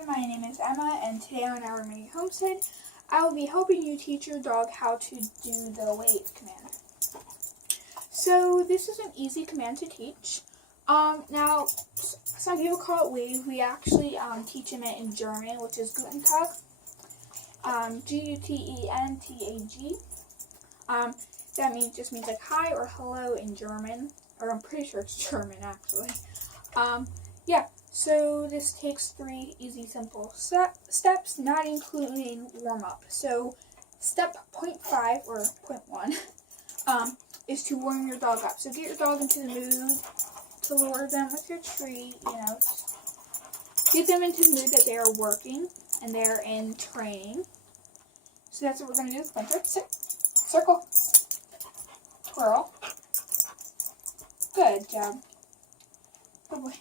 Hi, my name is Emma, and today on our mini homestead, I will be helping you teach your dog how to do the wave command. So this is an easy command to teach. Now, some people call it wave. We actually teach him it in German, which is Guten Tag, G-U-T-E-N-T-A-G. That just means like hi or hello in German, or I'm pretty sure it's German actually. Yeah. So this takes 3 easy, simple steps, not including warm-up. So step 0.5 or 0.1 is to warm your dog up. So get your dog into the mood to lure them with your treat. Get them into the mood that they are working and they're in training. So that's what we're going to do. Splinter, sit, circle, twirl. Good job. Good boy.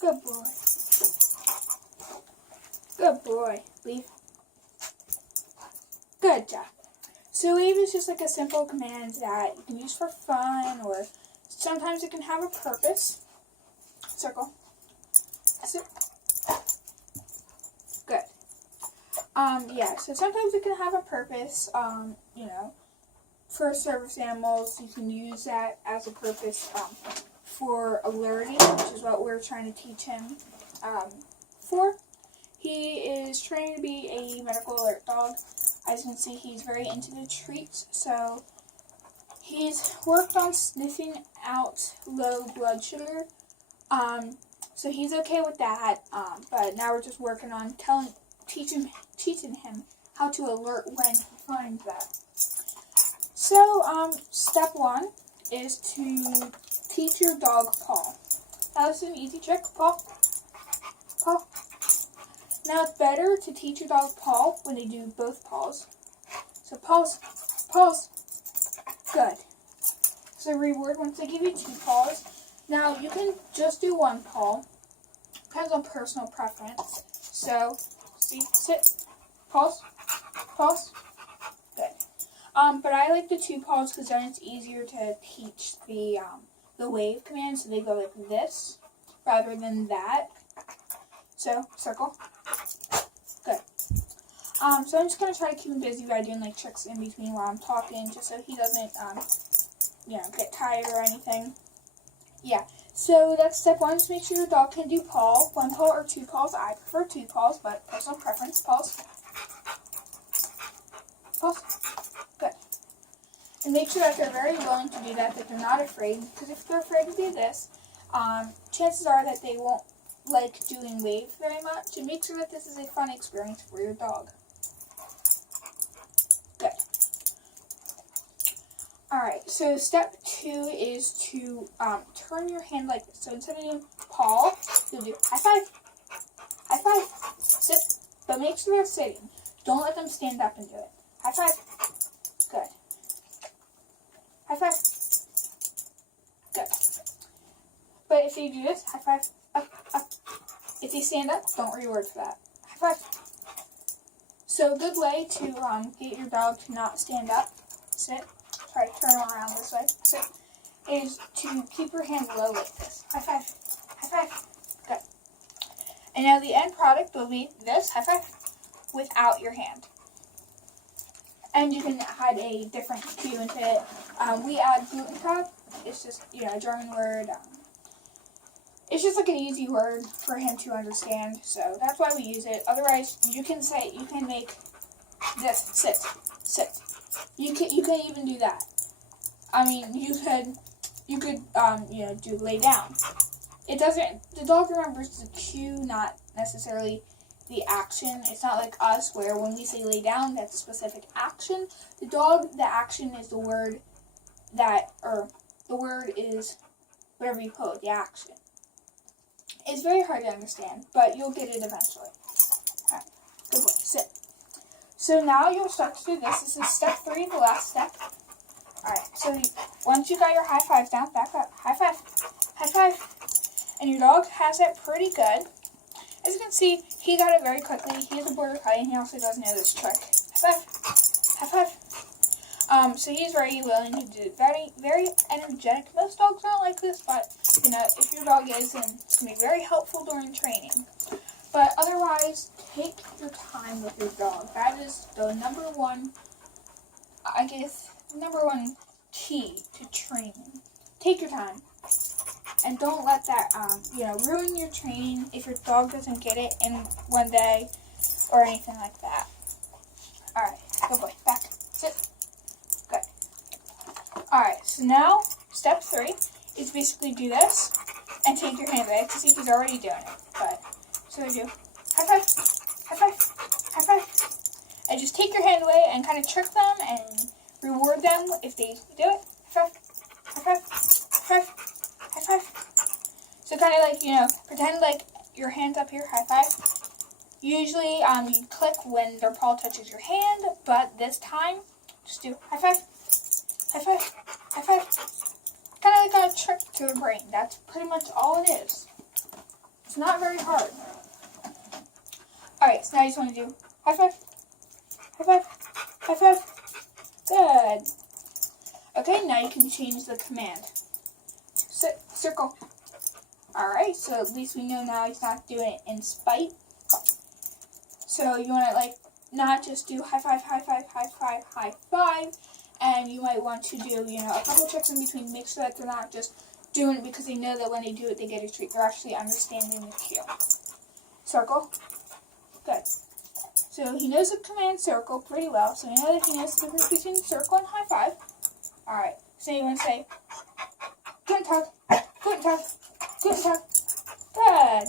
Good boy. Good boy. Leave. Good job. So leave is just like a simple command that you can use for fun, or sometimes it can have a purpose. Circle. Sit. Good. Yeah, so sometimes it can have a purpose, for service animals. You can use that as a purpose, for alerting, which is what we're trying to teach him for. He is trained to be a medical alert dog. As you can see, he's very into the treats, so he's worked on sniffing out low blood sugar. So he's okay with that, but now we're just working on teaching him how to alert when he finds that. So, step 1 is to teach your dog paw. Now this is an easy trick. Paw. Paw. Now it's better to teach your dog paw when they do both paws. So paws. Paws. Good. So reward once they give you 2 paws. Now you can just do 1 paw. Depends on personal preference. So, see, sit, paws, paws. Good. But I like the 2 paws because then it's easier to teach the wave command, so they go like this rather than that. So, circle. Good. So I'm just going to try to keep him busy by doing like tricks in between while I'm talking, just so he doesn't, get tired or anything. Yeah. So that's step 1, just make sure your dog can do paw. 1 paw or 2 paws. I prefer 2 paws, but personal preference. Paws. Paws. Good. And make sure that they're very willing to do that they're not afraid. Because if they're afraid to do this, chances are that they won't like doing wave very much. And make sure that this is a fun experience for your dog. Good. Alright, so step 2 is to turn your hand like this. So instead of doing paw, you'll do high five, high five, sit, but make sure they're sitting. Don't let them stand up and do it. High five, good. High five, good. But if you do this, high five, up, up. If you stand up, don't reward for that. High five. So a good way to get your dog to not stand up, sit, try to turn around this way, sit, is to keep your hand low like this. High five. High five. Good. And now the end product will be this, high five, without your hand. And you can add a different cue into it. We add Guten Tag. It's just, a German word. It's just like an easy word for him to understand. So that's why we use it. Otherwise, you can make this, sit, sit. You can even do that. I mean, you could do lay down. The dog remembers the cue, not necessarily the action. It's not like us where when we say lay down, that's a specific action. The action is the word the word is whatever you call it, the action. It's very hard to understand, but you'll get it eventually. Alright, good boy, sit. So now you'll start to do this. This is step 3, the last step. Alright, so once you got your high fives down, back up. High five. High five. And your dog has it pretty good. As you can see, he got it very quickly. He is a border collie, and he also does know this trick. High five. High five. So he's very willing to do it. Very, very energetic. Most dogs aren't like this, but, if your dog is, then it's going to be very helpful during training. But otherwise, take your time with your dog. That is the number one, I guess, number one key to training. Take your time. And don't let that, ruin your training if your dog doesn't get it in one day or anything like that. Alright, good boy. Back. Sit. Good. Alright, so now, step 3 is basically do this and take your hand away. To see he's already doing it. But, so I do high five, high five, high five. And just take your hand away and kind of trick them and reward them if they do it. High five, high five, high five. High five. So kind of like, pretend like your hand's up here, high five. Usually, you click when their paw touches your hand, but this time, just do high five, high five, high five. Kind of like a trick to the brain. That's pretty much all it is. It's not very hard. Alright, so now you just want to do high five, high five, high five. Good. Okay, now you can change the command. Sit, circle. Alright, so at least we know now he's not doing it in spite. So you want to not just do high five, high five, high five, high five. And you might want to do, a couple tricks in between. Make sure that they're not just doing it because they know that when they do it, they get a treat. They're actually understanding the cue. Circle. Good. So he knows the command circle pretty well. So we know that he knows the difference between circle and high five. Alright, so you want to say, Guten Tag, Guten Tag, Guten Tag. Good.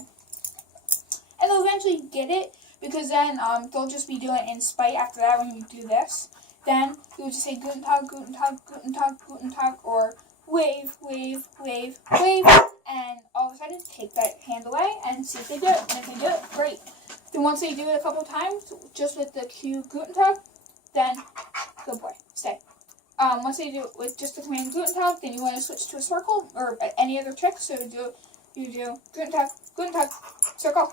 And they'll eventually get it because then they'll just be doing it in spite after that when you do this. Then you would just say Guten Tag, Guten Tag, Guten Tag, Guten Tag, or wave, wave, wave, wave. And all of a sudden, take that hand away and see if they do it. And if they do it, great. Then once they do it a couple times, just with the cue Guten Tag, then good boy, stay. Once they do it with just the command Guten Tag, then you want to switch to a circle or any other trick. So you do Guten Tag, circle.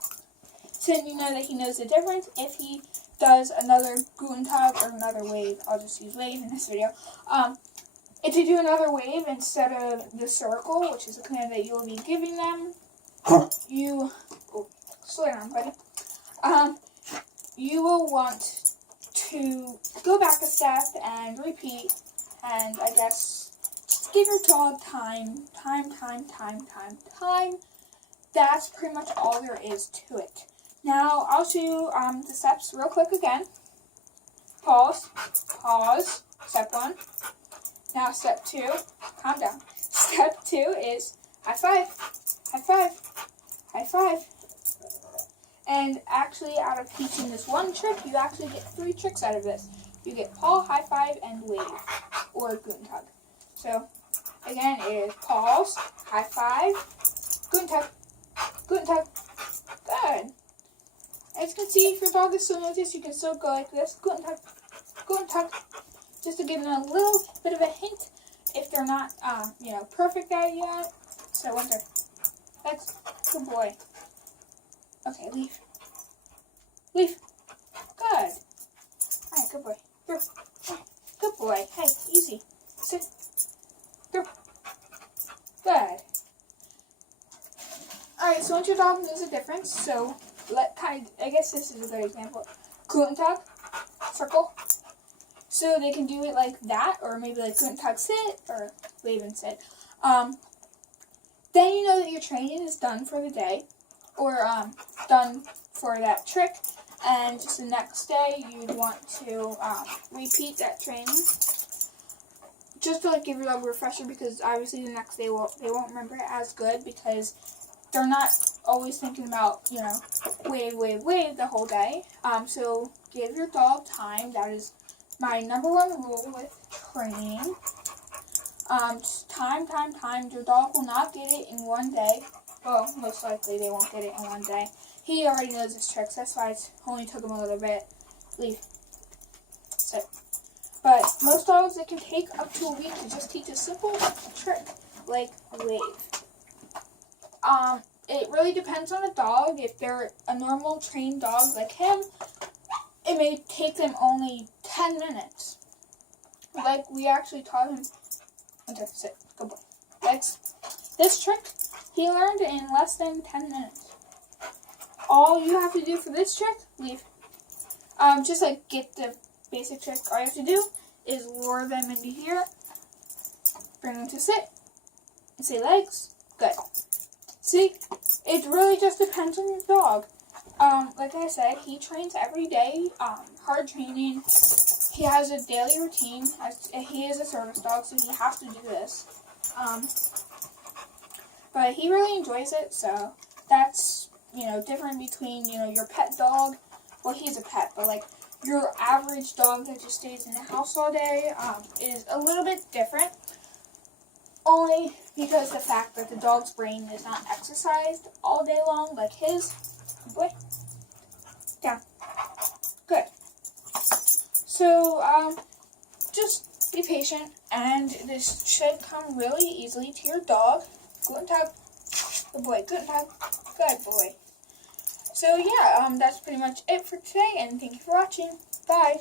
So then you know that he knows the difference. If he does another Guten Tag or another wave, I'll just use wave in this video. If you do another wave instead of the circle, which is a command that you'll be giving them, slow down, buddy. You will want to go back a step and repeat, and I guess just give your dog time. That's pretty much all there is to it. Now, I'll show you the steps real quick again. Pause, step 1. Now, step 2, calm down. Step 2 is high five, high five, high five. And actually, out of teaching this one trick, you actually get 3 tricks out of this. You get paw, high five, and wave, or Guten Tag. So, again, it is pause, high five, Guten Tag, Guten Tag. Good. As you can see, if your dog is still noticed, you can still go like this, Guten Tag, Guten Tag, just to give them a little bit of a hint if they're not, perfect at it yet. So, wonder. That's good boy. Okay, leave. Leave. Good. Alright, good boy. Through. Good boy. Hey, easy. Sit. Through. Good. Alright, so once your dog knows the difference, so I guess this is a good example. Guten Tag, circle. So they can do it like that, or maybe like Guten Tag sit, or wave and sit. Then you know that your training is done for the day, or done for that trick, and just the next day you'd want to repeat that training. Just to give your dog a refresher, because obviously the next day they won't remember it as good because they're not always thinking about, wave, wave, wave the whole day. So give your dog time. That is my number one rule with training. Time. Your dog will not get it in one day. Well, most likely they won't get it in one day. He already knows his tricks. That's why it only took him a little bit. Leave. Sit. But most dogs, it can take up to a week to just teach a simple trick like wave. It really depends on the dog. If they're a normal trained dog like him, it may take them only 10 minutes. Like we actually taught him. Sit. Good boy. This trick he learned in less than 10 minutes. all you have to do for this trick, leave. Just like get the basic trick. All you have to do is lure them into here, bring them to sit, and say legs. Good. See, it really just depends on your dog. Like I said, he trains every day, hard training. He has a daily routine. He is a service dog, so he has to do this. But he really enjoys it, so that's, different between, your pet dog. Well, he's a pet, but like your average dog that just stays in the house all day is a little bit different. Only because the fact that the dog's brain is not exercised all day long like his. Boy. Down. Good. So, just be patient, and this should come really easily to your dog. Good tug. Good boy. Good tug. Good boy. So, yeah, that's pretty much it for today, and thank you for watching. Bye.